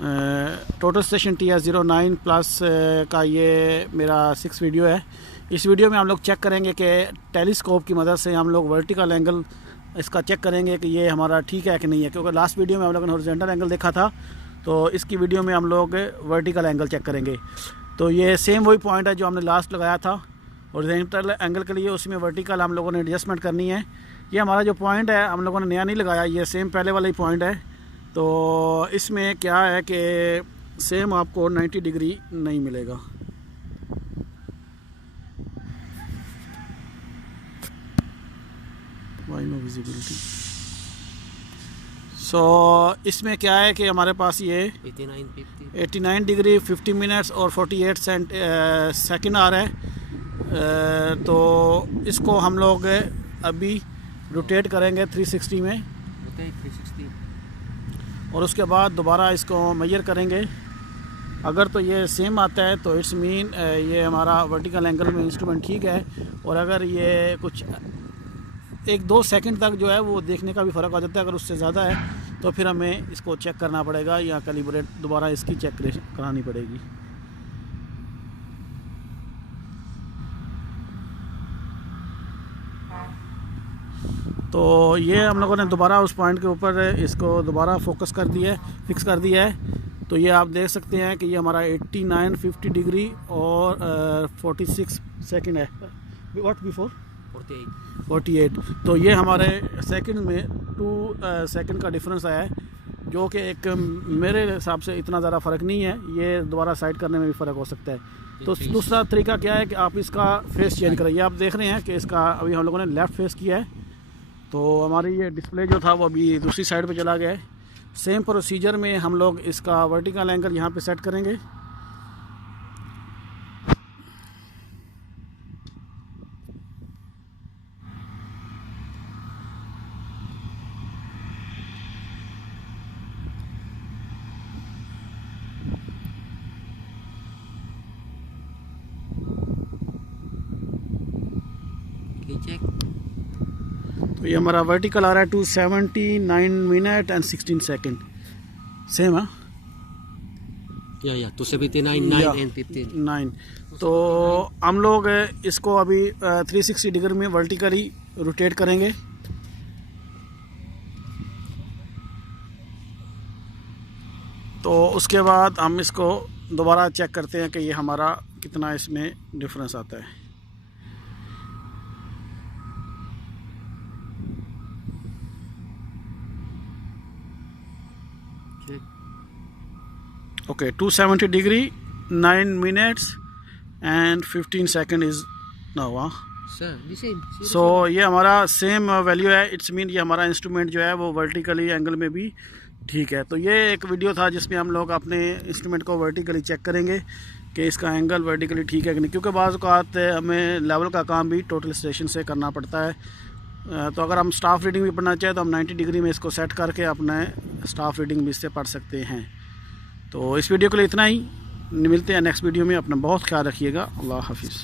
Total station TS09 plus का ये मेरा 6 वीडियो है। इस वीडियो में हम लोग चेक करेंगे कि टेलीस्कोप की मदद से हम लोग वर्टिकल एंगल इसका चेक करेंगे कि ये हमारा ठीक है कि नहीं है, क्योंकि लास्ट वीडियो में हम लोगों ने हॉरिजॉन्टल एंगल देखा था, तो इसकी वीडियो में हम लोग वर्टिकल एंगल चेक करेंगे। तो ये सेम वही पॉइंट है जो हमने लास्ट लगाया था हॉरिजॉन्टल एंगल के लिए, उसमें वर्टिकल हम लोगों ने एडजस्टमेंट करनी है। ये हमारा जो पॉइंट है हम लोगों ने नया नहीं लगाया, ये सेम पहले वाला ही पॉइंट है। तो इसमें क्या है कि सेम आपको 90 डिग्री नहीं मिलेगा। Why no visibility. सो इसमें क्या है कि हमारे पास ये 89 डिग्री 50 मिनट्स और 48 सेकंड आ रहा है। तो इसको हम लोग अभी रोटेट करेंगे 360 में, 360, और उसके बाद दोबारा इसको मेजर करेंगे। अगर तो ये सेम आता है तो इट्स मीन ये हमारा वर्टिकल एंगल में इंस्ट्रूमेंट ठीक है, और अगर ये कुछ 1-2 सेकंड तक जो है वो देखने का भी फ़र्क आ जाता है। अगर उससे ज़्यादा है तो फिर हमें इसको चेक करना पड़ेगा या कैलिब्रेट दोबारा इसकी चेक करानी पड़ेगी। तो ये हम लोगों ने दोबारा उस पॉइंट के ऊपर इसको दोबारा फोकस कर दिया है, फिक्स कर दिया है। तो ये आप देख सकते हैं कि ये हमारा 89 50 डिग्री और 46 सेकंड है। What before 48। तो ये हमारे सेकंड में 2 सेकंड का डिफरेंस आया है, जो कि एक मेरे हिसाब से इतना ज़्यादा फ़र्क नहीं है। ये दोबारा साइड करने में भी फ़र्क हो सकता है। तो दूसरा तरीका क्या है कि आप इसका फेस चेंज करें। ये आप देख रहे हैं कि इसका अभी हम लोगों ने लेफ़्ट फेस किया है, तो हमारी ये डिस्प्ले जो था वो अभी दूसरी साइड पे चला गया है। सेम प्रोसीजर में हम लोग इसका वर्टिकल एंगल यहाँ पे सेट करेंगे। चेक। तो ये हमारा वर्टिकल आ रहा है 279 मिनट एंड 16 सेकंड। सेम है या 279 एंड 15। तो हम लोग इसको अभी 360 डिग्री में वर्टिकली रोटेट करेंगे। तो उसके बाद हम इसको दोबारा चेक करते हैं कि ये हमारा कितना इसमें डिफरेंस आता है। Okay 270 degree 9 minutes and 15 second is now. So ये हमारा सेम वैल्यू है। इट्स मीन ये हमारा इंस्ट्रूमेंट जो है वो वर्टिकली एंगल में भी ठीक है। तो ये एक वीडियो था जिसमें हम लोग अपने इंस्ट्रूमेंट को वर्टिकली चेक करेंगे कि इसका एंगल वर्टिकली ठीक है कि नहीं, क्योंकि बाज़ औक़ात हमें लेवल का काम भी टोटल स्टेशन से करना पड़ता है। तो अगर हम स्टाफ रीडिंग भी पढ़ना चाहें तो हम 90 डिग्री में इसको सेट करके अपने स्टाफ रीडिंग भी इससे पढ़ सकते हैं। तो इस वीडियो के लिए इतना ही, मिलते हैं नेक्स्ट वीडियो में। अपना बहुत ख्याल रखिएगा। अल्लाह हाफिज़।